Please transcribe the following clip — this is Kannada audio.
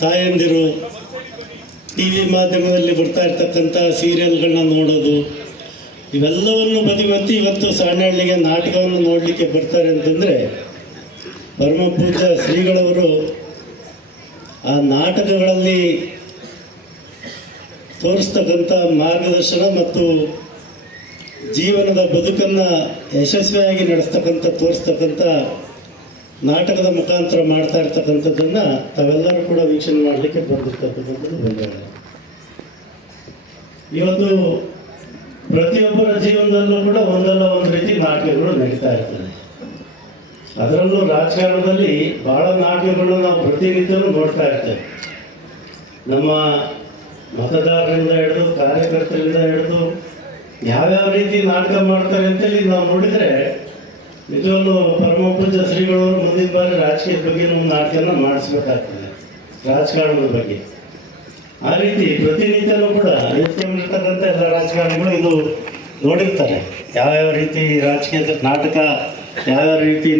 ತಾಯಂದಿರು ಟಿ ವಿ ಮಾಧ್ಯಮದಲ್ಲಿ ಬರ್ತಾ ಇರ್ತಕ್ಕಂಥ ಸೀರಿಯಲ್ಗಳನ್ನ ನೋಡೋದು, ಇವೆಲ್ಲವನ್ನು ಬದಿಗೊತ್ತಿ ಇವತ್ತು ಸಾಣಹಳ್ಳಿಗೆ ನಾಟಕವನ್ನು ನೋಡಲಿಕ್ಕೆ ಬರ್ತಾರೆ ಅಂತಂದರೆ ಪರಮ ಪೂಜ್ಯ ಶ್ರೀಗಳವರು ಆ ನಾಟಕಗಳಲ್ಲಿ ತೋರಿಸ್ತಕ್ಕಂಥ ಮಾರ್ಗದರ್ಶನ ಮತ್ತು ಜೀವನದ ಬದುಕನ್ನು ಯಶಸ್ವಿಯಾಗಿ ತೋರಿಸ್ತಕ್ಕಂಥ ನಾಟಕದ ಮುಖಾಂತರ ಮಾಡ್ತಾ ಇರ್ತಕ್ಕಂಥದ್ದನ್ನು ತಾವೆಲ್ಲರೂ ಕೂಡ ವೀಕ್ಷಣೆ ಮಾಡಲಿಕ್ಕೆ ಬಂದಿರ್ತಕ್ಕಂಥದ್ದು ಬಂದಾಗ ಇವತ್ತು ಪ್ರತಿಯೊಬ್ಬರ ಜೀವನದಲ್ಲೂ ಕೂಡ ಒಂದಲ್ಲ ಒಂದು ರೀತಿ ನಾಟಕಗಳು ನಡೀತಾ ಇರ್ತದೆ. ಅದರಲ್ಲೂ ರಾಜಕಾರಣದಲ್ಲಿ ಭಾಳ ನಾಟಕಗಳನ್ನು ನಾವು ಪ್ರತಿನಿತ್ಯವೂ ನೋಡ್ತಾ ಇರ್ತೇವೆ. ನಮ್ಮ ಮತದಾರರಿಂದ ಹಿಡಿದು ಕಾರ್ಯಕರ್ತರಿಂದ ಹಿಡಿದು ಯಾವ್ಯಾವ ರೀತಿ ನಾಟಕ ಮಾಡ್ತಾರೆ ಅಂತೇಳಿ ನಾವು ನೋಡಿದರೆ ನಿಜವಲ್ಲೂ ಪರಮ ಪೂಜ್ಯ ಶ್ರೀಗಳವರು ಮುಂದಿನ ಬಾರಿ ರಾಜಕೀಯದ ಬಗ್ಗೆ ನಾವು ನಾಟಕನ ಮಾಡಿಸ್ಬೇಕಾಗ್ತದೆ, ರಾಜಕಾರಣದ ಬಗ್ಗೆ. ಆ ರೀತಿ ಪ್ರತಿನಿತ್ಯನೂ ಕೂಡ ಇರ್ತಕ್ಕಂಥ ಎಲ್ಲ ರಾಜಕಾರಣಿಗಳು ಇದು ನೋಡಿರ್ತಾರೆ, ಯಾವ್ಯಾವ ರೀತಿ ರಾಜಕೀಯದ ನಾಟಕ ಯಾವ್ಯಾವ ರೀತಿ